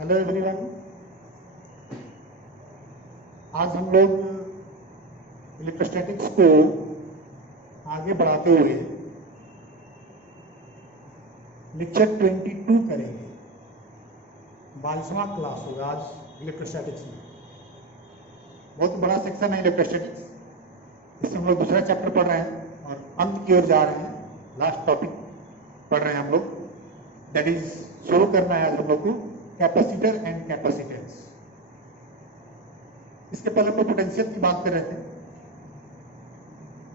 Hello everyone. आज हम लोग इलेक्ट्रोस्टैटिक्स को आगे बढ़ाते हुए लेक्चर 22 करेंगे। 22वां क्लास होगा आज इलेक्ट्रोस्टैटिक्स में। बहुत बड़ा सेक्शन है इलेक्ट्रोस्टैटिक्स। इसमें हम लोग दूसरा चैप्टर पढ़ रहे हैं और अंत की ओर जा रहे हैं। लास्ट टॉपिक पढ़ रहे हैं हम लोग, दैट इज शुरू करना है आज हम लोग को कैपेसिटर एंड कैपेसिटेंस। इसके पहले हम लोग पोटेंशियल की बात कर रहे थे।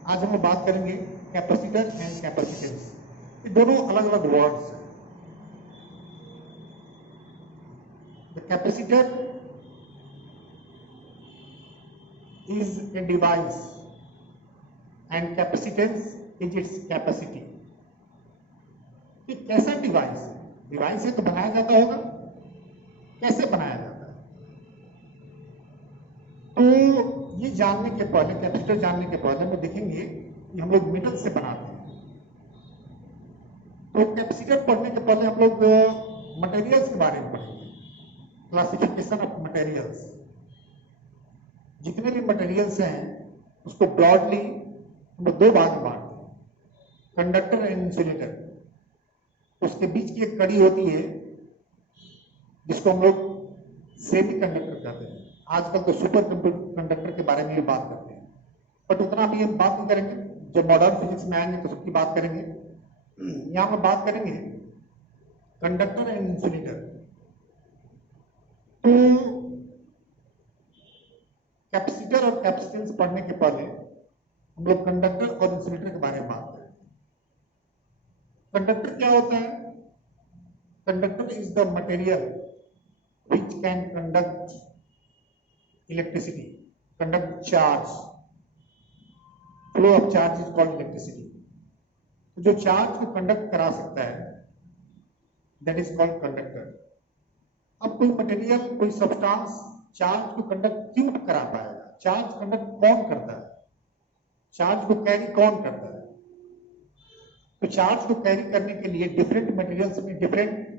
आज हम लोग बात करेंगे कैपेसिटर एंड कैपेसिटेंस। ये दोनों अलग अलग वर्ड्स हैं। The capacitor is a device and capacitance is its capacity. ये कैसा डिवाइस है? डिवाइस है तो बनाया जाता होगा। कैसे बनाया जाता है? तो ये जानने के पहले, कैपेसिटर जानने के पहले हम देखेंगे कि हम लोग मेटल से बनाते हैं। तो कैपेसिटर पढ़ने के पहले हम लोग मटेरियल्स के बारे में पढ़ेंगे, क्लासिफिकेशन ऑफ मटेरियल्स। जितने भी मटेरियल्स हैं उसको ब्रॉडली हम लोग दो भाग में बांटते हैं, कंडक्टर एंड इंसुलेटर। उसके बीच की एक कड़ी होती है जिसको हम लोग सेमी कंडक्टर कहते हैं। आजकल तो सुपर कंडक्टर के बारे में भी बात करते हैं, बट उतना भी हम बात नहीं करेंगे। जब मॉडर्न फिजिक्स में आएंगे तो सबकी बात करेंगे। यहां पर बात करेंगे कंडक्टर एंड इंसुलेटर। तो कैपेसिटर और कैपेसिटेंस पढ़ने के पहले हम लोग कंडक्टर और इंसुलेटर के बारे में बात करेंगे। कंडक्टर क्या होता है? Conductor is the material which can conduct electricity, conduct charge. Flow of charge is called electricity. जो चार्ज को कंडक्ट करा सकता है that is called conductor. अब कोई मटेरियल, कोई सब्सटेंस चार्ज को कंडक्ट क्यों करा पाएगा? चार्ज कंडक्ट कौन करता है? चार्ज को कैरी कौन करता है? तो चार्ज को कैरी करने के लिए डिफरेंट मटेरियल्स में डिफरेंट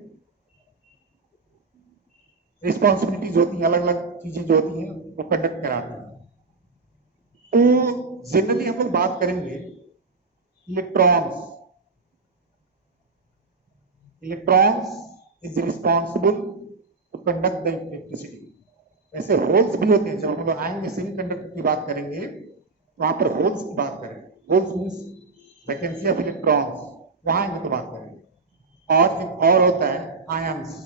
रिस्पॉन्सिबिलिटीज होती हैं, अलग अलग चीजें जो होती हैं वो कंडक्ट कराती हैं। तो जनरली हम लोग बात करेंगे electrons. Electrons is responsible to conduct the electricity. ऐसे होल्स भी होते हैं। जब हम लोग आएंगे सेमी कंडक्टर की बात करेंगे वहां पर होल्स की बात करेंगे। Holes means vacancy of electrons, वहां आएंगे तो बात करेंगे। और एक और होता है आयंस।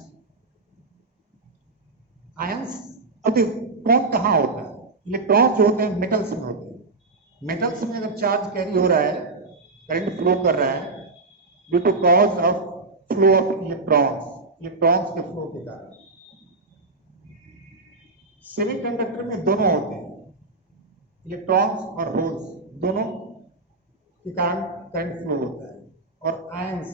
आयंस अब कौन कहाँ होता है? इलेक्ट्रॉन जो होते हैं मेटल्स में होते हैं। मेटल्स में अगर चार्ज कैरी हो रहा है, करंट फ्लो कर रहा है due to cause of flow of electrons, electrons के फ्लो के कारण। सेमीकंडक्टर में दोनों होते हैं, इलेक्ट्रॉन्स और होल्स, दोनों के कारण करंट फ्लो होता है। और आयंस,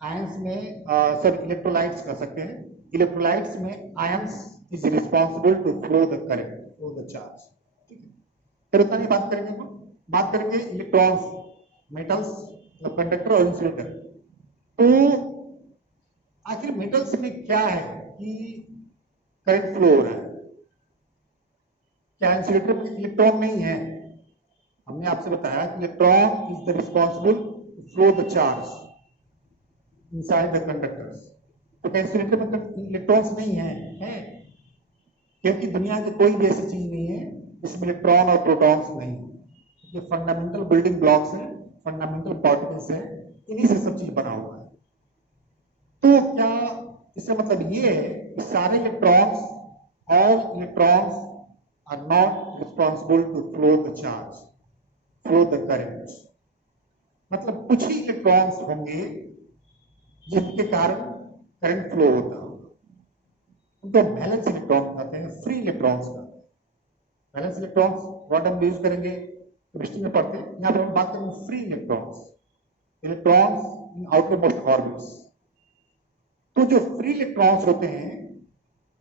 आयंस में सब इलेक्ट्रोलाइट्स कर सकते हैं। इलेक्ट्रोलाइट्स में ions is responsible to flow the current, flow the charge. ठीक है, फिर उतना नहीं बात करेंगे। हम बात करेंगे इलेक्ट्रॉन्स, मेटल्स, मतलब कंडक्टर और इंसुलेटर। तो आखिर मेटल्स में क्या है कि करंट फ्लो हो रहा है? क्या इंसुलेटर में इलेक्ट्रॉन नहीं है? हमने आपसे बताया कि electron is the responsible to flow the charge inside the conductors. तो क्या इंसुलेटर में इलेक्ट्रॉन्स नहीं है? क्योंकि दुनिया की कोई भी ऐसी चीज नहीं है जिसमें इलेक्ट्रॉन और प्रोटॉन्स नहीं है। ये फंडामेंटल बिल्डिंग ब्लॉक्स हैं, फंडामेंटल पार्टिकल्स हैं, इन्हीं से सब चीज बना हुआ है। तो क्या इसका मतलब ये है कि सारे electrons, all electrons are not responsible to flow the charge, flow the current. मतलब कुछ ही इलेक्ट्रॉन्स होंगे जिनके कारण करंट फ्लो होता है। उनको बैलेंस इलेक्ट्रॉन कहते हैं, फ्री इलेक्ट्रॉन्स कहते हैं। बैलेंस इलेक्ट्रॉन्स वर्ड हम यूज करेंगे, केमिस्ट्री में पढ़ते हैं। यहां पर हम बात करेंगे free electrons, electrons in outermost orbits. तो जो फ्री इलेक्ट्रॉन्स होते हैं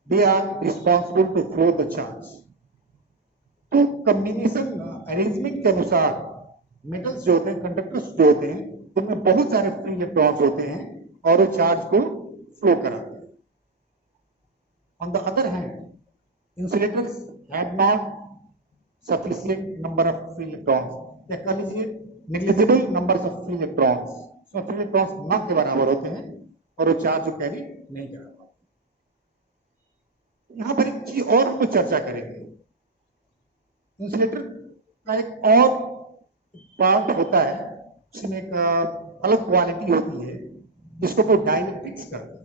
they are responsible to flow the charge. तो कॉम्बिनेशन अरेंजमेंट के अनुसार मेटल्स जो होते हैं, कंडक्टर्स जो होते हैं, उनमें बहुत सारे फ्री इलेक्ट्रॉन्स होते हैं और वो चार्ज को फ्लो कराते हैं। On the other hand, insulators had not sufficient number of free electrons, या कह लीजिए negligible numbers of free electrons, उसमें free electrons न के बराबर होते हैं और वो चार्ज कैरी नहीं कर पाते। यहाँ पर एक चीज और हम चर्चा करेंगे, इंसुलेटर का एक और पार्ट होता है, उसमें एक अलग क्वालिटी होती है जिसको वो डाइलेक्ट्रिक्स करते हैं।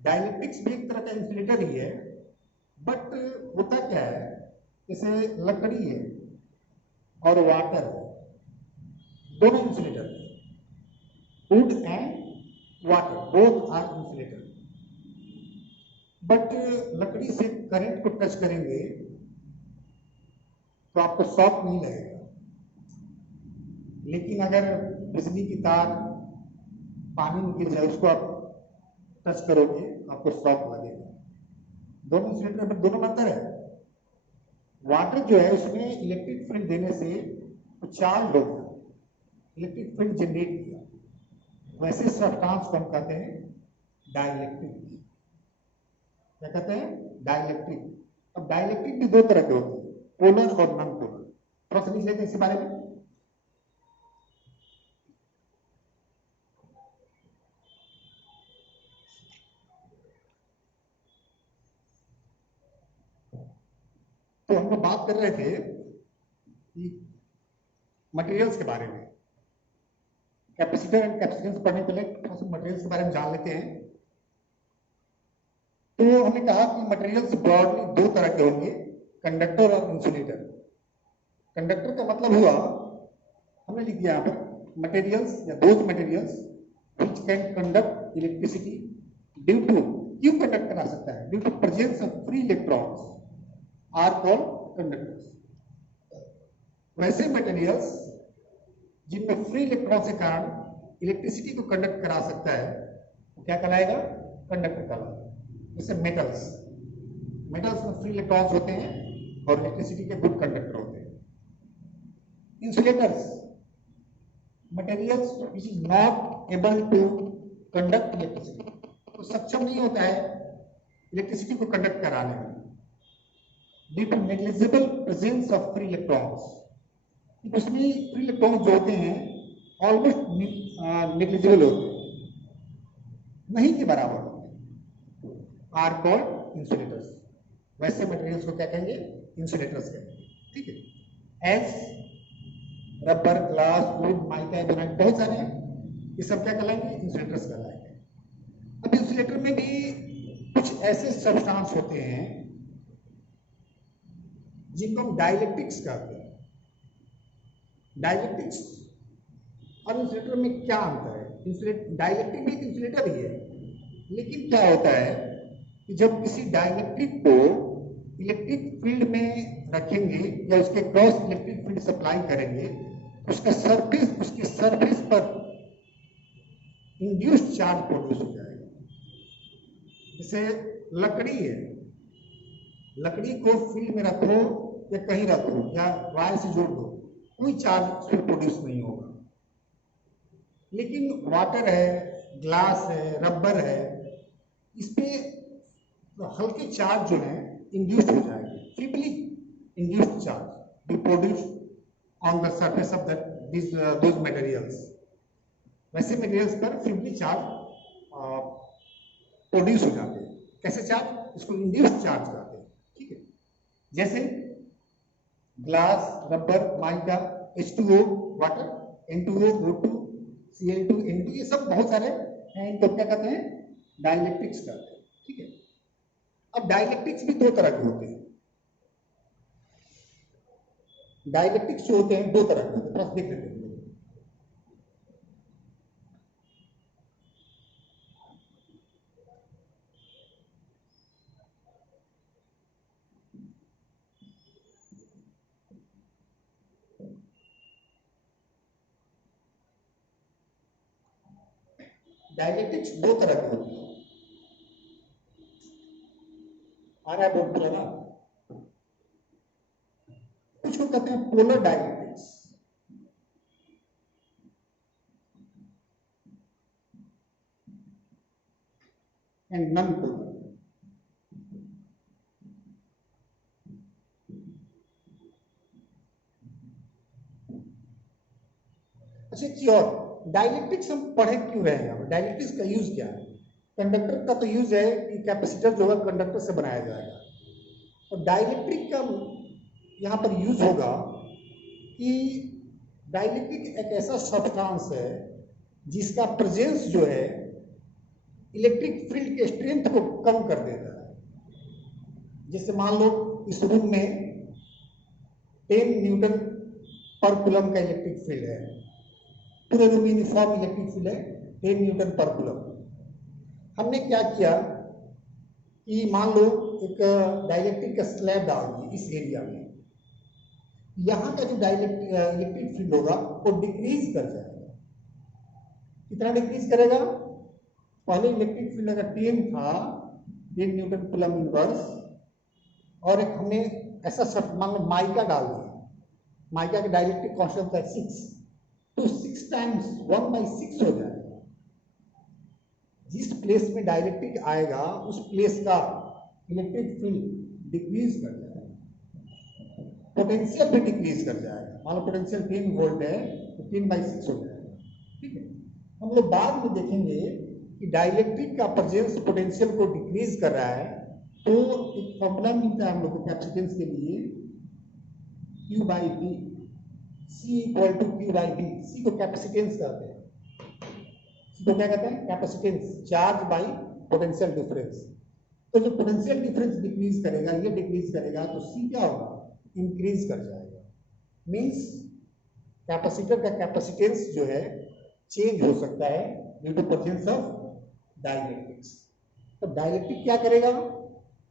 डाइलेक्ट्रिक्स भी एक तरह का इंसुलेटर ही है, बट होता क्या है, जैसे लकड़ी है और वाटर है, दोनों इंसुलेटर है, wood and water both are insulator. But लकड़ी से करंट को टच करेंगे तो आपको शॉक नहीं लगेगा, लेकिन अगर बिजली की तार पानी में गिर जाए उसको आप टच करोगे आपको शॉक लगेगा। दोनों इंसुलेटर में दोनों में अंतर है। वाटर जो है उसमें इलेक्ट्रिक फील्ड देने से चार्ज हो गया, इलेक्ट्रिक फील्ड जनरेट किया, वैसे सब्सटेंस को हम कहते हैं डाइलेक्ट्रिक। क्या कहते हैं? डाइलेक्ट्रिक। अब डाइलेक्ट्रिक भी दो तरह के होते हैं, पोलर और नॉन पोलर। थोड़ा समझ लेते हैं इस बारे में। तो हम लोग बात कर रहे थे कि मटेरियल्स के बारे में, कैपेसिटर एंड कैपेसिटेंस पढ़ने के लिए थोड़ा सा मटेरियल्स के बारे में जान लेते हैं। तो हमने कहा कि मटेरियल्स ब्रॉडली दो तरह के होंगे, कंडक्टर और इंसुलेटर। कंडक्टर का मतलब हुआ, हमने लिख दिया यहाँ पर, मटेरियल्स या those materials which can conduct electricity due to, क्यों कंडक्ट करा सकता है? Due to presence of free electrons are called conductors. वैसे मटेरियल्स जिनमें फ्री इलेक्ट्रॉन के कारण इलेक्ट्रिसिटी को कंडक्ट करा सकता है वो क्या कहलाएगा? कंडक्टर कहलाएगा। जैसे मेटल्स, मेटल्स में फ्री इलेक्ट्रॉन्स होते हैं और इलेक्ट्रिसिटी के गुड कंडक्टर होते हैं। Insulators, materials which is not able to conduct electricity, तो सक्षम नहीं होता है इलेक्ट्रिसिटी को कंडक्ट कराने में, due to negligible presence of free electrons. उसमें फ्री इलेक्ट्रॉन्स जो होते हैं ऑलमोस्ट नेग्लिजिबल होते हैं, नहीं के बराबर होते हैं, आर कॉल्ड इंसुलेटर्स। वैसे मटेरियल्स को क्या कहेंगे? इंसुलेटर्स कहेंगे। ठीक है। As rubber, glass, wood, mica, granite, बहुत सारे हैं, ये सब क्या कहलाएंगे? इंसुलेटर्स कहलाएंगे। अब इंसुलेटर में भी कुछ ऐसे सब्सटेंस होते हैं जिनको हम डाइलेक्ट्रिक्स कहते हैं। डाइलेक्ट्रिक्स और इंसुलेटर में क्या अंतर है? डाइलेक्ट्रिक भी एक इंसुलेटर ही है, लेकिन क्या होता है कि जब किसी डाइलेक्ट्रिक को इलेक्ट्रिक फील्ड में रखेंगे या उसके क्रॉस इलेक्ट्रिक फील्ड सप्लाई करेंगे, उसके सरफेस पर इंड्यूस्ड चार्ज प्रोड्यूस हो जाएगा। जैसे लकड़ी है, लकड़ी को फील्ड में रखो या कहीं रखो या वायर से जोड़ दो, कोई चार्ज उसमें प्रोड्यूस नहीं होगा। लेकिन वाटर है, ग्लास है, रबर है, इसपे तो हल्के चार्ज जो है इंड्यूस्ड हो जाएंगे, feebly induced charge be produced on the surface of those materials. वैसे मटेरियल्स पर फीबली चार्ज प्रोड्यूस हो जाते हैं। कैसे चार्ज? इसको इंड्यूस्ड चार्ज कहते हैं। ठीक है। जैसे glass, rubber, mica, H2O, water, N2O, O2, Cl2, N2, ये सब बहुत सारे हैं, इनको क्या कहते हैं? डाइलेक्ट्रिक्स कहते हैं। ठीक है। अब डाइलेक्ट्रिक्स भी दो तरह के होते हैं। डाइलेक्ट्रिक्स जो होते हैं दो तरह के होते हैं, बस देख लेते हैं। डाइलेक्ट्रिक्स दो तरह के होते हैं। आ रहा है बोर्ड पर ना? कुछ को कहते हैं polar dielectrics, and non polar. अच्छा, एक चीज और, डाइलेक्ट्रिक्स हम पढ़े क्यों रहे हैं? डाइलेक्ट्रिक्स का यूज क्या है? कंडक्टर का तो यूज है कि कैपेसिटर जो है कंडक्टर से बनाया जाएगा, और डाइलेक्ट्रिक का यहाँ पर यूज होगा कि डाइलेक्ट्रिक एक ऐसा सब्सटेंस है जिसका प्रेजेंस जो है इलेक्ट्रिक फील्ड के स्ट्रेंथ को कम कर देता है। जैसे मान लो इस रूम में 10 न्यूटन पर कूलम का इलेक्ट्रिक फील्ड है, पूरे रूम में यूनिफॉर्म इलेक्ट्रिक फील्ड है 10 न्यूटन पर कूलम। हमने क्या किया कि मान लो एक डाइलेक्ट्रिक का स्लैब डाल दिए इस एरिया में, यहाँ का जो इलेक्ट्रिक फील्ड होगा वो डिक्रीज कर जाएगा। कितना डिक्रीज करेगा? पहले इलेक्ट्रिक फील्ड अगर 10 था, 10 न्यूटन कूलम इनवर्स, और एक हमने ऐसा शब्द मान लो माइका डाल दिया, माइका का डाइलेक्ट्रिक कांस्टेंट है 6, तो 6 टाइम्स 1/6 हो जाएगा। जिस प्लेस में डाइलेक्ट्रिक आएगा उस प्लेस का इलेक्ट्रिक फील्ड डिक्रीज कर जाएगा, पोटेंशियल भी डिक्रीज कर जाएगा। मान लो पोटेंशियल 10 वोल्ट है तो 10/6 हो जाएगा। ठीक है, हम लोग बाद में देखेंगे कि डाइलेक्ट्रिक का प्रेजेंस पोटेंशियल को डिक्रीज कर रहा है, तो एक फॉर्मूला मिलता है हम लोग को कैपेसिटेंस के लिए, Q/V, C = Q/V। C को कैपेसिटेंस कहते हैं, तो क्या कहते हैं? Capacitance, charge by potential difference. तो जो पोटेंशियल डिफरेंस डिक्रीज करेगा, ये डिक्रीज करेगा, तो C क्या होगा? इंक्रीज कर जाएगा। मींस कैपेसिटर का कैपेसिटेंस जो है चेंज हो सकता है due to presence of dielectrics. तो डाइलेक्ट्रिक क्या करेगा?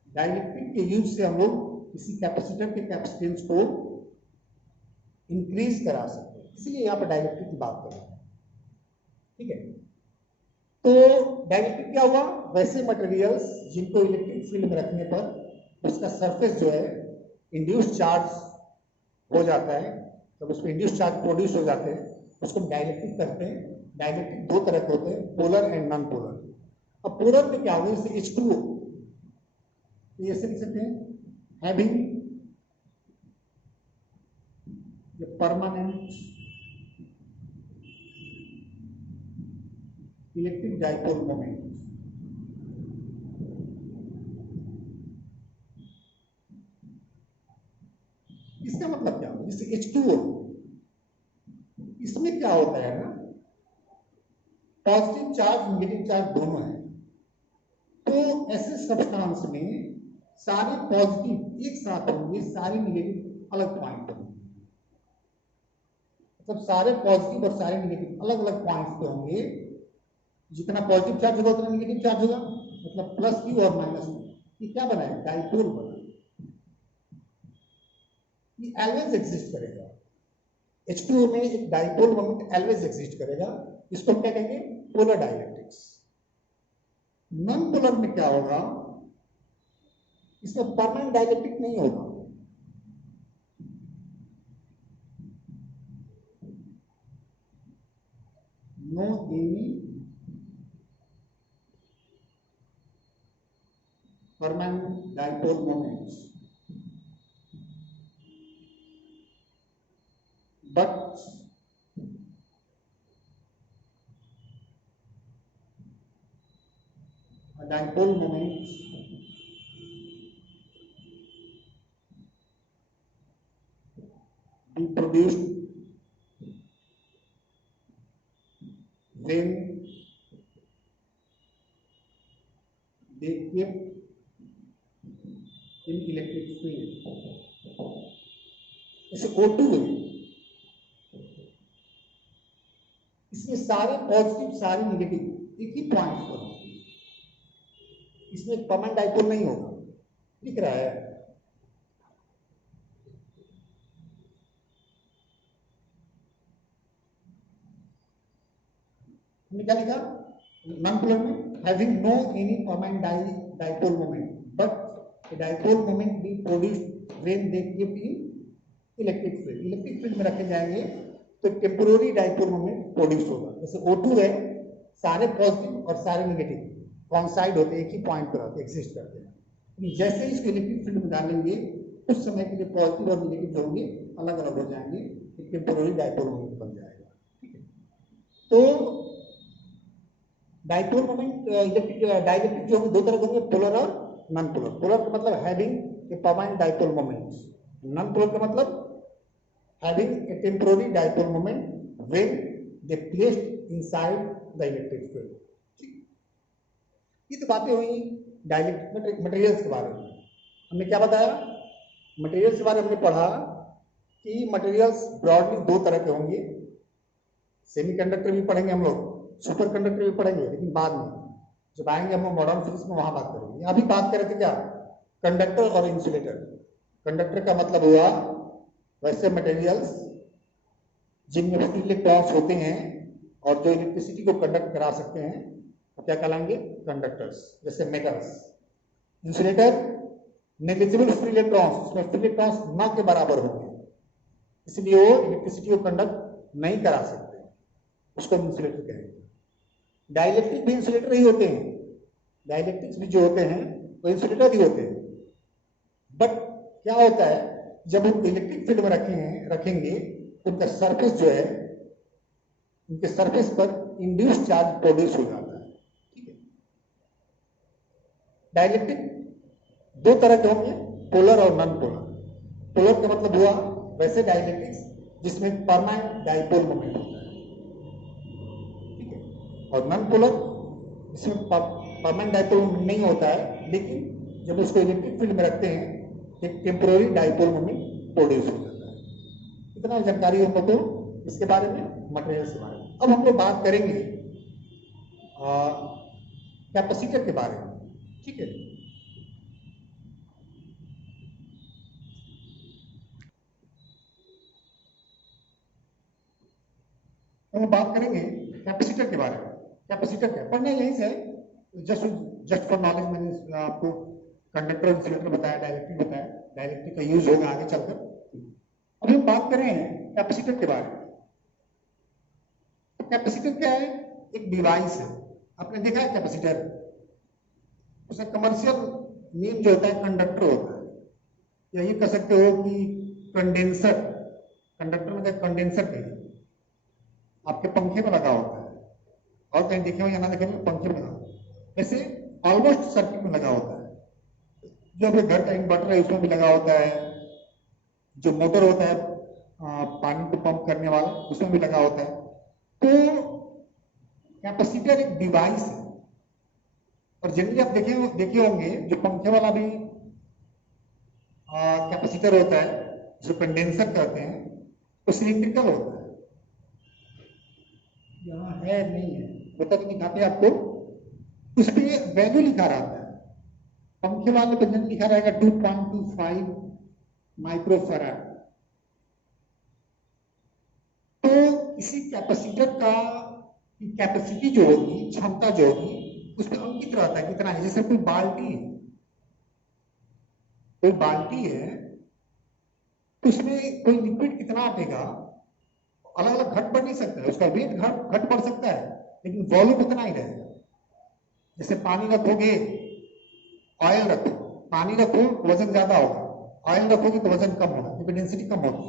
डाइलेक्ट्रिक के यूज से हम लोग किसी कैपेसिटर के कैपेसिटेंस को इंक्रीज करा सकते हैं, इसलिए यहाँ पर डाइलेक्ट्रिक की बात कर रहे हैं। ठीक है, तो डाइलेक्ट्रिक क्या हुआ? वैसे मटेरियल्स जिनको इलेक्ट्रिक फील्ड में रखने पर उसका सरफेस जो है इंड्यूस चार्ज हो जाता है, जब तो उसमें इंड्यूस चार्ज प्रोड्यूस हो जाते हैं उसको डाइलेक्ट्रिक कहते हैं। डाइलेक्ट्रिक दो तरह के होते हैं, पोलर एंड नॉन पोलर। अब पोलर में क्या होगा? जैसे H2O, ये ऐसे लिख सकते हैं, having permanent electric dipole moment. इसका मतलब क्या होगा? जैसे H2O, इसमें क्या होता है ना, पॉजिटिव चार्ज नेगेटिव चार्ज दोनों है, तो ऐसे सब्सटेंस में सारे पॉजिटिव एक साथ होंगे, सारे नेगेटिव अलग पॉइंट होंगे। मतलब सारे पॉजिटिव और सारे नेगेटिव अलग अलग पॉइंट्स पे होंगे। जितना पॉजिटिव चार्ज होगा उतना नेगेटिव चार्ज होगा, मतलब +Q और -Q। ये क्या बना है? डाइपोल बना। ये ऑलवेज एग्जिस्ट करेगा। H2O में एक डाइपोल मोमेंट ऑलवेज एग्जिस्ट करेगा। इसको क्या कहेंगे? Polar dielectrics. नॉन पोलर में क्या होगा? इसमें परमानेंट डाइलेक्ट्रिक नहीं होगा। No any permanent dipole moments, but a dipole moment be produced when they kept in electric field। जैसे O2 है, इसमें सारे पॉजिटिव सारे नेगेटिव एक ही पॉइंट पर होंगे, इसमें परमानेंट डाइपोल नहीं होगा। दिख रहा है? हमने क्या लिखा नॉन पोलर में? Having no any permanent dipole moment, but dipole moment be produced when they keep in electric field. Electric field में रखे जाएंगे तो टेम्पोररी डाइपोल मोमेंट प्रोड्यूस होगा। जैसे O2 है, सारे पॉजिटिव और सारे नेगेटिव, कॉन्साइड होते हैं, एक ही पॉइंट पर एग्जिस्ट करते हैं। जैसे ही इसको इलेक्ट्रिक फील्ड में डालेंगे उस समय के लिए पॉजिटिव और नेगेटिव जो होंगे अलग अलग हो जाएंगे, एक टेम्पोररी डायपोल मोमेंट बन जाएगा। ठीक है, तो डायपोल मोमेंट इलेक्ट्रिक डाइलेक्ट्रिक जो होंगे दो तरह के होंगे, पोलर और नॉन पोलर। पोलर का मतलब having a permanent dipole moment, non polar का मतलब having a temporary dipole moment when they placed inside the electric field. ये तो बातें हुई डाइलेक्ट्रिक मटेरियल्स के बारे में। हमने क्या बताया? मटेरियल्स के बारे में हमने पढ़ा कि मटेरियल्स ब्रॉडली दो तरह के होंगे। सेमीकंडक्टर भी पढ़ेंगे हम लोग, सुपर कंडक्टर भी पढ़ेंगे, लेकिन बाद में जब आएंगे हम मॉडर्न फिजिक्स में वहां बात करेंगे। अभी बात करें थे क्या? कंडक्टर और इंसुलेटर। कंडक्टर का मतलब हुआ वैसे मटेरियल्स जिनमें फ्री इलेक्ट्रॉन्स होते हैं और जो इलेक्ट्रिसिटी को कंडक्ट करा सकते हैं, क्या कहलाएंगे? कंडक्टर्स, जैसे metals. Insulator negligible free electrons, उसमें फ्री इलेक्ट्रॉन्स ना के बराबर होंगे, इसलिए वो इलेक्ट्रिसिटी को कंडक्ट नहीं करा सकते, उसको हम इंसुलेटर कहेंगे। डाइलेक्ट्रिक भी इंसुलेटर ही होते हैं, डाइलेक्ट्रिक्स भी जो होते हैं वो इंसुलेटर ही होते हैं। बट क्या होता है, जब हम इलेक्ट्रिक फील्ड में रखेंगे तो उनका सरफेस जो है, उनके सरफेस पर इंड्यूस चार्ज प्रोड्यूस हो जाता है। ठीक है, डाइलेक्ट्रिक दो तरह के होंगे, पोलर और नॉन पोलर। पोलर का मतलब हुआ वैसे डाइलेक्ट्रिक्स जिसमें परमानेंट डाइपोल मोमेंट होता है, ठीक है, और नॉन पोलर जिसमें परमानेंट डाइपोल मोमेंट नहीं होता है, लेकिन जब उसको इलेक्ट्रिक फील्ड में रखते हैं एक टेम्पोररी डाइपोल मोमेंट प्रोड्यूस हो जाता है। इतना जानकारी हम लोग को इसके बारे में, मटेरियल्स के बारे में। अब हम लोग बात करेंगे कैपेसिटर के बारे में। ठीक है, हम बात करेंगे कैपेसिटर के बारे में। कैपेसिटर क्या पढ़ना यहीं से, जस्ट फॉर नॉलेज मैंने आपको कंडक्टर इंसुलेटर बताया, डाइलेक्ट्रिक बताया, डाइलेक्ट्रिक का यूज होगा आगे चलकर। अब हम बात करें कैपेसिटर के बारे में। कैपेसिटर क्या है? एक डिवाइस है। आपने देखा है कैपेसिटर, उसका कमर्शियल नेम जो होता है कंडक्टर होता है, या ये कह सकते हो कि कंडेंसर। कंडक्टर मतलब कंडेंसर कहिए, आपके पंखे में लगा होता है, और कहीं देखे हो या ना देखे हो, पंखे में लगा, ऐसे ऑलमोस्ट सर्किट में लगा होता है। जो अपने घर का इन्वर्टर है उसमें भी लगा होता है, जो मोटर होता है पानी को पंप करने वाला उसमें भी लगा होता है। तो कैपेसिटर एक डिवाइस है, और जनरली आप देखे होंगे जो पंखे वाला भी कैपेसिटर होता है, जो कंडेंसर कहते हैं, तो सिलिंड्रिकल होता है। यहाँ है नहीं है, होता तो दिखाते हैं आपको, उस पर वैल्यू लिखा रहता है। पंखे वाले पर जनरली लिखा रहेगा 2.25 माइक्रोफैराड। तो किसी कैपेसिटर का कैपेसिटी जो होगी, क्षमता जो होगी, उस पर अंकित रहता है कितना है। जैसे कोई बाल्टी है, तो उसमें कोई लिक्विड कितना आटेगा, अलग अलग घट बढ़ नहीं सकता है, उसका वेट घट बढ़ सकता है, लेकिन वॉल्यूम उतना ही रहेगा। जैसे पानी रखोगे, ऑयल रखो, पानी रखो वजन ज्यादा होगा, ऑयल रखोगे तो वजन कम होगा क्योंकि डेंसिटी कम होगी,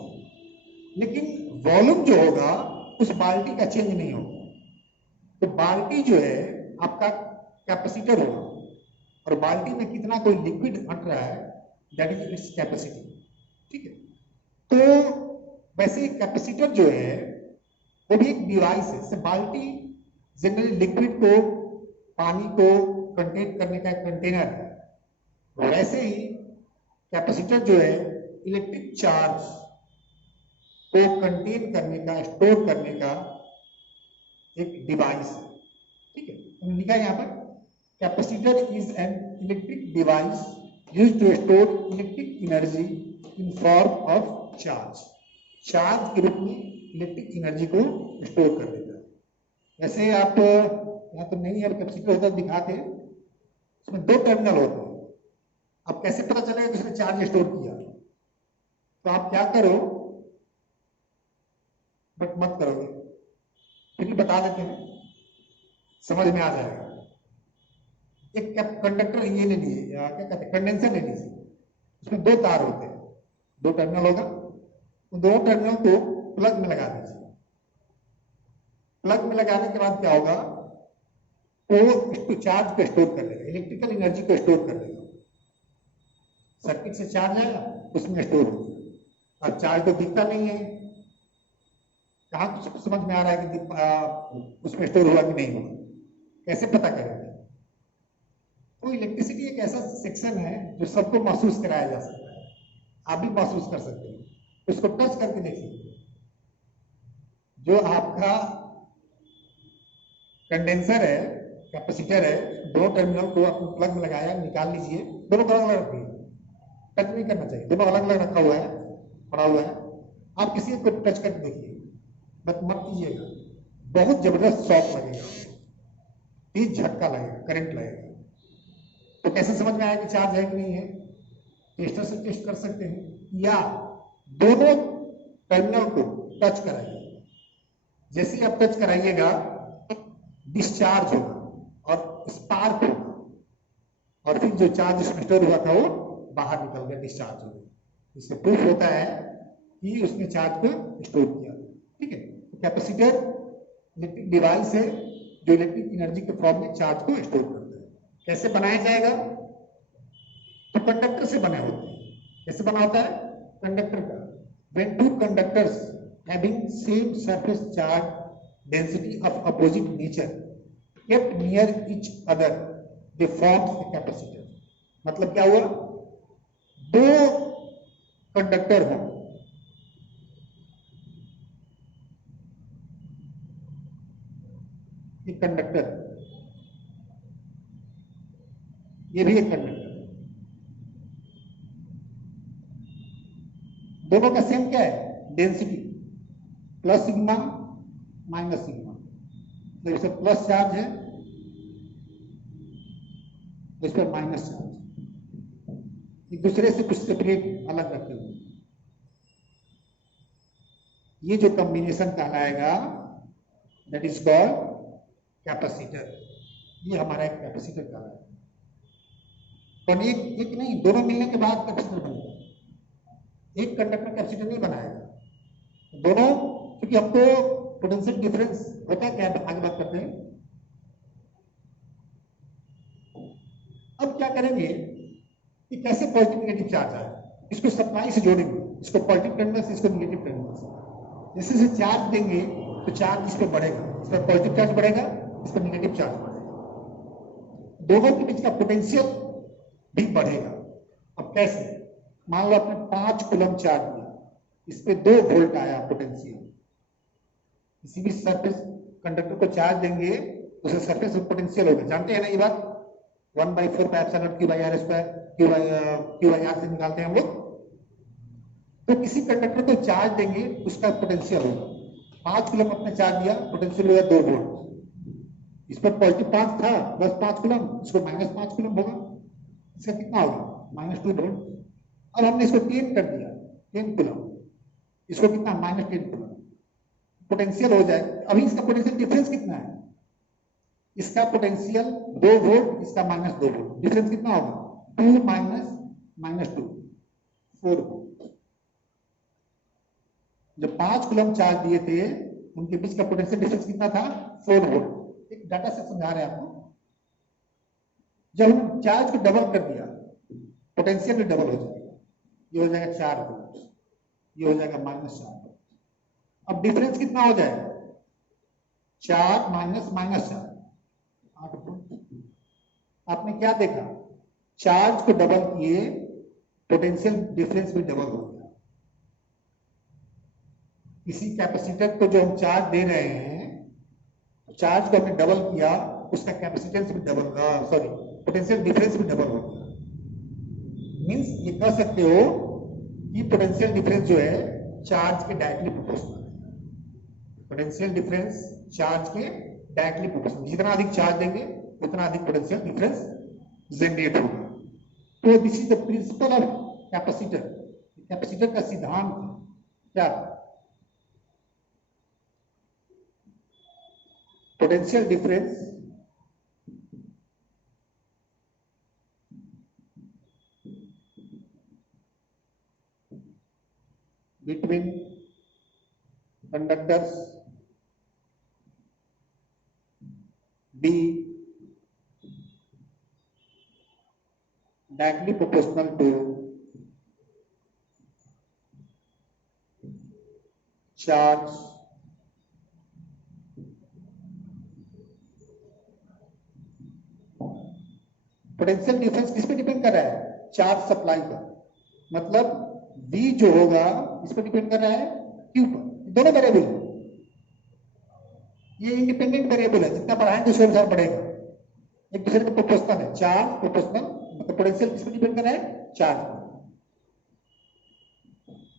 लेकिन वॉल्यूम जो होगा उस बाल्टी का चेंज नहीं होगा। तो बाल्टी जो है आपका कैपेसिटर होगा, और बाल्टी में कितना कोई लिक्विड हट रहा है, दैट इज इट्स कैपेसिटी। ठीक है, तो वैसे कैपेसिटर जो है वो भी एक डिवाइस है। जैसे बाल्टी जनरली लिक्विड को, पानी को कंटेन करने का एक कंटेनर है, वैसे ही कैपेसिटर जो है इलेक्ट्रिक चार्ज को कंटेन करने का, स्टोर करने का एक डिवाइस है। ठीक है, हमने लिखा है यहाँ पर, capacitor is an electric device used to store electric energy in form of charge. Charge के रूप में इलेक्ट्रिक एनर्जी को स्टोर कर देता है। वैसे आप यहाँ तो नहीं है, कैपेसिटर होता दिखाते, उसमें दो टर्मिनल होते हैं। अब कैसे पता चलेगा कि उसने चार्ज स्टोर किया? तो आप क्या करो, बट मत करोगे, फिर बता देते हैं, समझ में आ जाएगा। एक कंडक्टर ये ले लीजिए, क्या कहते हैं, कंडेंसर ले लीजिए, उसमें दो तार होते हैं, दो टर्मिनल होगा, उन दोनों टर्मिनल को प्लग में लगा दीजिए। प्लग में लगाने के बाद क्या होगा, वो चार्ज को स्टोर कर लेगा, इलेक्ट्रिकल एनर्जी को स्टोर कर लेगा। सर्किट से चार्ज आया, उसमें स्टोर हो गया। अब चार्ज तो दिखता नहीं है, कहाँ कुछ समझ में आ रहा है कि उसमें स्टोर हुआ कि नहीं हुआ, कैसे पता करेंगे? तो इलेक्ट्रिसिटी एक ऐसा सेक्शन है जो सबको महसूस कराया जा सकता है, आप भी महसूस कर सकते हैं। उसको टच करके देखिए, जो आपका कंडेंसर है, कैपेसिटर है, दो टर्मिनल को आपने प्लग में लगाया, निकाल लीजिए, दोनों अलग अलग रखिए, टच नहीं करना चाहिए, दोनों अलग अलग रखा हुआ है, पड़ा हुआ है। आप किसी को टच करके देखिए, मत कीजिएगा, बहुत जबरदस्त शॉक लगेगा, तेज झटका लगेगा, करंट लगेगा। तो कैसे समझ में आया कि चार्ज है कि नहीं है? टेस्टर से टेस्ट कर सकते हैं, या दोनों टर्मिनल को टच कराइए। जैसे ही आप टच कराइएगा, डिस्चार्ज होगा और स्पार्क होगा, और फिर जो चार्ज उसमें स्टोर हुआ था वो बाहर निकल गया, डिस्चार्ज हो गया। इससे प्रूफ होता है कि उसने चार्ज को स्टोर किया। ठीक है, कैपेसिटर इलेक्ट्रिक डिवाइस है जो इलेक्ट्रिक एनर्जी के फॉर्म में चार्ज को स्टोर करता है। कैसे बनाया जाएगा? तो कंडक्टर से बने होते हैं। कैसे बना होता है? कंडक्टर का, when two conductors having same surface charge density of opposite nature kept near each other they formed a capacitor। मतलब क्या हुआ? दो कंडक्टर हो, एक कंडक्टर, ये भी एक कंडक्टर, दोनों का सेम क्या है? Density, plus sigma minus sigma. तो इस पर प्लस चार्ज है, इस पर माइनस चार्ज, एक दूसरे से कुछ सेपरेट अलग रखे हुए। ये जो कॉम्बिनेशन कहलाएगा, दैट इज कॉल्ड कैपेसिटर। ये हमारा एक कैपेसिटर कहलाएगा। और एक नहीं, दोनों मिलने के बाद कैपेसिटर बनेगा। एक कंडक्टर कैपेसिटर नहीं बनाएगा, दोनों, क्योंकि हमको पोटेंशियल डिफरेंस होता है क्या, आगे बात करते हैं। अब क्या करेंगे कि कैसे पॉजिटिव नेगेटिव चार्ज आए, इसको सप्लाई से जोड़ेंगे, इसको पॉजिटिव टर्मिनल से, इसको नेगेटिव टर्मिनल से। जैसे से चार्ज देंगे तो चार्ज इस पर बढ़ेगा, इस पर पॉजिटिव चार्ज बढ़ेगा, इस पर नेगेटिव चार्ज बढ़ेगा, दोनों के बीच का पोटेंशियल भी बढ़ेगा। अब कैसे? मान लो आपने 5 कूलम चार्ज दिया, इस पे 2 वोल्ट आया पोटेंशियल। किसी भी सरफेस कंडक्टर को चार्ज देंगे, उसे सरफेस पोटेंशियल होगा, जानते हैं ना ये बात, 1/4 pi epsilon q by r square, q by r से निकालते हैं हम लोग। तो किसी कंडक्टर को चार्ज देंगे, उसका पोटेंशियल होगा, 5 कूलम आपने चार्ज दिया, पोटेंशियल होगा 2 वोल्ट। इस पर पॉजिटिव 5 था, बस 5 कूलम, इसको -5 कूलम होगा, इसका कितना होगा? -2 वोल्ट। अब हमने इसको 10 कर दिया, 10 कूलम, इसको कितना? -10 कूलम पोटेंशियल हो जाए। अभी इसका पोटेंशियल डिफरेंस कितना है? इसका पोटेंशियल 2 वोल्ट, इसका -2 वोल्ट, डिफरेंस कितना होगा? 2 माइनस -2, 4 वोल्ट। जब 5 कूलम चार्ज दिए थे, उनके बीच का पोटेंशियल डिफरेंस कितना था? 4 वोल्ट। एक डाटा से समझा रहे हैं आपको। जब हम चार्ज को डबल कर दिया, पोटेंशियल भी डबल हो जाएगा, ये हो जाएगा 4 वोल्ट, ये हो जाएगा -4 वोल्ट। अब डिफरेंस कितना हो जाएगा? 4 -4, 8 वोल्ट। आपने क्या देखा? चार्ज को डबल किए, पोटेंशियल डिफरेंस भी डबल हो गया। किसी कैपेसिटर को जो हम चार्ज दे रहे हैं, चार्ज को हमने डबल किया, उसका कैपेसिटेंस भी डबल, सॉरी, पोटेंशियल डिफरेंस भी डबल हो गया। मींस ये कह सकते हो कि पोटेंशियल डिफरेंस जो है चार्ज के डायरेक्टली प्रोपोर्शनल है। पोटेंशियल डिफरेंस चार्ज के डायरेक्टली प्रोपोर्शनल, जितना अधिक चार्ज देंगे उतना अधिक पोटेंशियल डिफरेंस जनरेट होगा। तो this is the principle of capacitor. Capacitor का सिद्धांत क्या? Potential difference conductors be directly proportional to charge potential difference किस पे डिपेंड कर रहा है? चार्ज सप्लाई पर। मतलब V जो होगा इस पर डिपेंड कर रहा है Q पर। दोनों वेरिएबल है, ये इंडिपेंडेंट वेरिएबल है, जितना बढ़ाएंगे उसके अनुसार बढ़ेगा, एक दूसरे के प्रोपोर्शनल है। चार्ज प्रोपोर्शनल मतलब पोटेंशियल किस पे डिपेंड कर रहा है? चार्ज पर।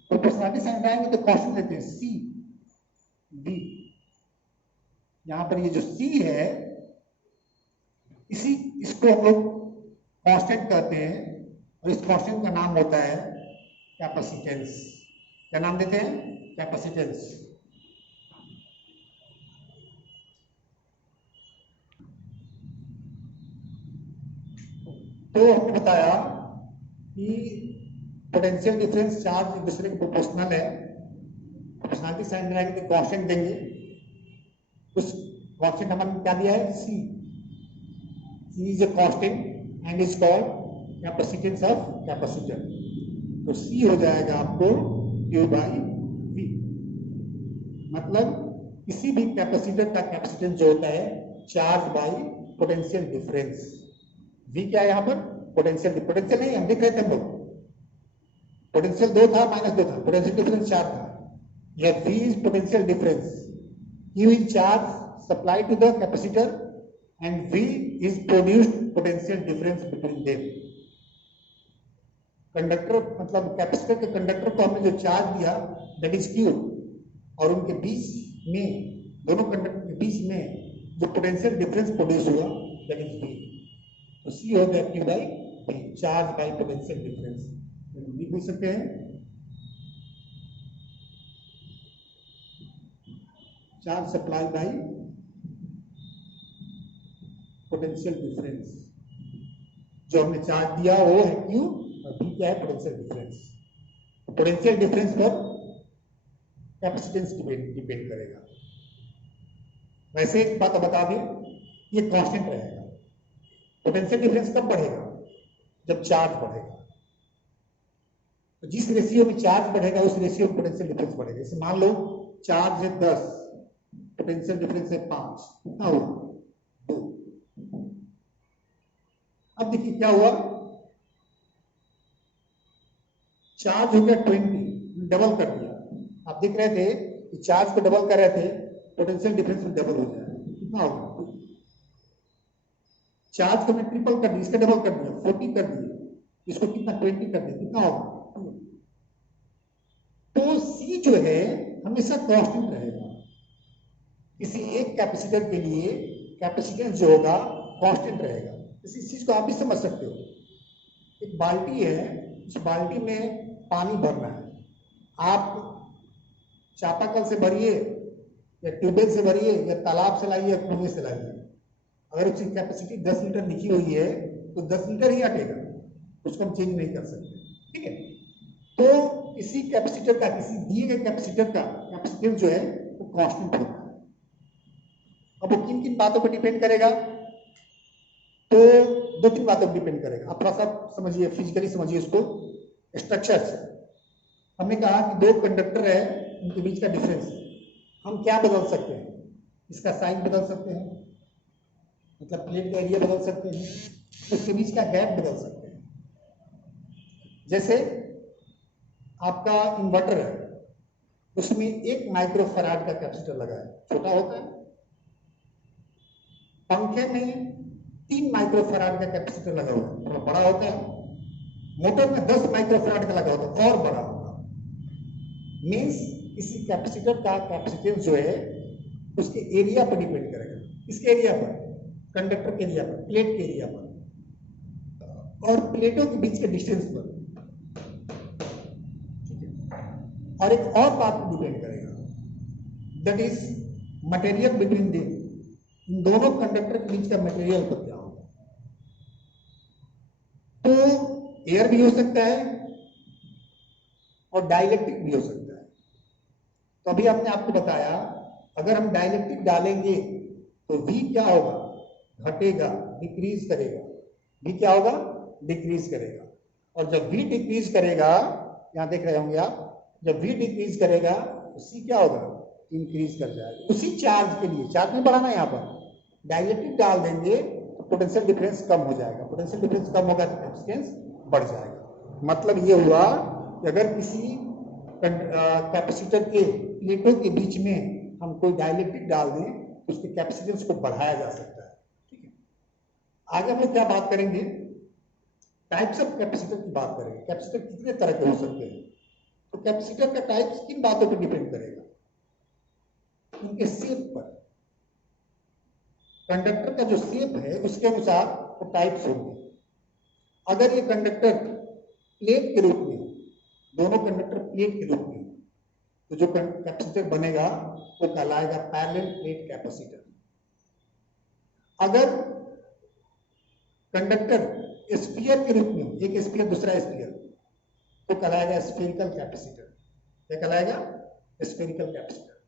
प्रोपोर्शनलिटी साइन लगाएंगे तो कांस्टेंट लेते हैं C V। यहां पर ये जो C है इसको हम लोग कांस्टेंट कहते हैं और इस कांस्टेंट का नाम होता है कैपेसिटेंस। क्या नाम देते हैं? कैपेसिटेंस। तो हमने बताया कि पोटेंशियल डिफरेंस चार्ज एक दूसरे के प्रोपोर्शनल है। प्रोपोर्शनलिटी साइन लगाएंगे तो कांस्टेंट देंगे। उस कांस्टेंट हमने क्या दिया है? C is a constant and is called capacitance of capacitor। तो C हो जाएगा आपको Q by V। मतलब किसी भी कैपेसिटर का कैपेसिटेंस जो होता है charge by potential difference. V क्या है यहाँ पर? पोटेंशियल। पोटेंशियल नहीं हम लिख रहे थे हम लोग, पोटेंशियल 2 था -2 था, पोटेंशियल डिफरेंस 4 था। यह V is potential difference, Q is charge supplied to the capacitor and V is produced potential difference between them। Conductor मतलब कैपेसिटर के कंडक्टर को हमने जो चार्ज दिया दैट इज Q, और उनके बीच में, दोनों कंडक्टर के बीच में जो पोटेंशियल डिफरेंस प्रोड्यूस हुआ दैट इज V। तो C हो गया Q by V, charge by potential difference. लिख भी सकते हैं charge supply by potential difference. जो हमने चार्ज दिया वो है Q और V क्या है? Potential difference. पोटेंशियल डिफरेंस पर कैपेसिटेंस डिपेंड करेगा। वैसे एक बात बता दें, ये कांस्टेंट रहेगा। पोटेंशियल डिफरेंस कब बढ़ेगा? जब चार्ज बढ़ेगा। तो जिस रेशियो में चार्ज बढ़ेगा उस रेशियो में पोटेंशियल डिफरेंस बढ़ेगा। जैसे मान लो चार्ज है 10, पोटेंशियल डिफरेंस है 5, कितना हुआ? 2। अब देखिए क्या हुआ, चार्ज हो गया 20, डबल कर दिया। आप देख रहे थे कि चार्ज को डबल कर रहे थे, पोटेंशियल डिफरेंस में डबल हो जाएगा। कितना होगा? चार्ज को मैं ट्रिपल कर दिया, इसका डबल कर दिया, 40 कर दिया, इसको कितना 20 कर दिया, कितना होगा? तो C जो है हमेशा कांस्टेंट रहेगा। किसी एक कैपेसिटर के लिए कैपेसिटेंस जो होगा कांस्टेंट रहेगा। इस चीज को आप भी समझ सकते हो। एक बाल्टी है, उस बाल्टी में पानी भरना है, आप चापाकल से भरिए या ट्यूबवेल से भरिए या तालाब से लाइए या कुएं से लाइए, अगर उसकी कैपेसिटी 10 लीटर लिखी हुई है तो 10 लीटर ही अटेगा, उसको हम चेंज नहीं कर सकते। ठीक है, तो किसी कैपेसिटर का, किसी दिए गए कैपेसिटर का कैपेसिटेंस जो है वो कांस्टेंट होता है। अब वो किन किन बातों पर डिपेंड करेगा? तो 2-3 बातों पर डिपेंड करेगा। आप थोड़ा सा समझिए, फिजिकली समझिए इसको, स्ट्रक्चर से। हमने कहा कि 2 कंडक्टर है, उनके बीच का डिफरेंस है। हम क्या बदल सकते हैं? इसका साइज बदल सकते हैं, मतलब प्लेट का एरिया बदल सकते हैं, उसके बीच का गैप बदल सकते हैं। जैसे आपका इन्वर्टर है, उसमें 1 माइक्रोफैराड का कैपेसिटर लगा है, छोटा होता है। पंखे में 3 माइक्रोफैराड का कैपेसिटर लगा हुआ है, थोड़ा बड़ा होता है। मोटर में 10 माइक्रोफैराड का लगा होता है, और बड़ा होगा। मीन्स किसी कैपेसिटर का कैपेसिटेंस जो है उसके एरिया पर डिपेंड करेगा। किसके एरिया पर? कंडक्टर के एरिया पर, प्लेट के एरिया पर, और प्लेटों के बीच के डिस्टेंस पर। और एक और बात पर डिपेंड करेगा, that is material between them. इन दोनों कंडक्टर के बीच का मटेरियल पर क्या होगा? तो एयर भी हो सकता है और डाइलेक्ट्रिक भी हो सकता है। तो अभी हमने आपको बताया अगर हम डाइलेक्ट्रिक डालेंगे तो V क्या होगा, घटेगा, डिक्रीज करेगा। V क्या होगा, डिक्रीज करेगा। और जब V डिक्रीज करेगा, यहां देख रहे होंगे आप, जब V डिक्रीज करेगा तो C क्या होगा, इंक्रीज कर जाएगा। उसी चार्ज के लिए, चार्ज नहीं बढ़ाना, यहाँ पर डाइलेक्ट्रिक डाल देंगे तो पोटेंशियल डिफरेंस कम हो जाएगा, पोटेंशियल डिफरेंस कम होगा तो कैपेसिटेंस बढ़ जाएगा। मतलब ये हुआ कि अगर किसी कैपेसिटर के प्लेटों के बीच में हम कोई डाइलेक्ट्रिक डाल दें तो उसके कैपेसिटेंस को बढ़ाया जा सकता है। ठीक है, आगे हम लोग क्या बात करेंगे, टाइप्स ऑफ कैपेसिटर की बात करेंगे। कैपेसिटर कितने तरह के हो सकते हैं, तो कैपेसिटर का टाइप्स किन बातों पर डिपेंड करेगा, उनके शेप पर। कंडक्टर का जो शेप है उसके अनुसार वो टाइप्स होंगे। अगर ये कंडक्टर प्लेट के रूप में, दोनों कंडक्टर प्लेट के रूप में, तो जो कैपेसिटर बनेगा वो कहलाएगा पैरेलल प्लेट कैपेसिटर। अगर कंडक्टर स्फीयर के रूप में, एक स्फीयर दूसरा स्फीयर, तो कहलाएगा स्फेरिकल कैपेसिटर। क्या कहलाएगा, स्फेरिकल कैपेसिटर।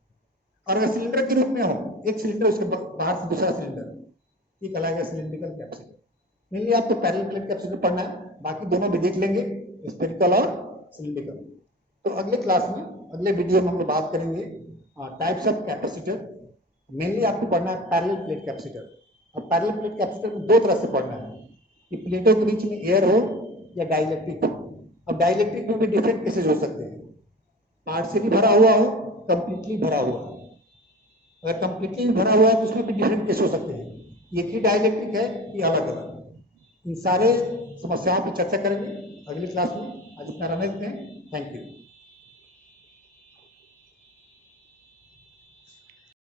और अगर सिलेंडर के रूप में हो, एक सिलेंडर उसके बाहर से दूसरा सिलेंडर, ये कहलाएगा सिलिंड्रिकल कैपेसिटर। मेनली आपको पैरेलल प्लेट कैपेसिटर पढ़ना है, बाकी दोनों भी देख लेंगे, स्फेरिकल और सिलिंड्रिकल। तो अगले क्लास में, अगले वीडियो में हम लोग बात करेंगे टाइप्स ऑफ कैपेसिटर। मेनली आपको पढ़ना है पैरेलल प्लेट कैपेसिटर। और पैरेलल प्लेट कैपेसिटर में दो तरह से पढ़ना है कि प्लेटों के बीच में एयर हो या डाइलेक्ट्रिक हो। अब डाइलेक्ट्रिक में भी डिफरेंट केसेज हो सकते हैं, पार्शियली भरा हुआ हो, कंप्लीटली भरा हुआ हो। अगर कंप्लीटली भरा हुआ है तो उसमें भी डिफरेंट केस हो सकते हैं, एक ही डाइलेक्ट्रिक है कि अलग अलग। इन सारे समस्याओं पर चर्चा करेंगे अगली क्लास में। आज इतना रहने देते हैं। Thank you.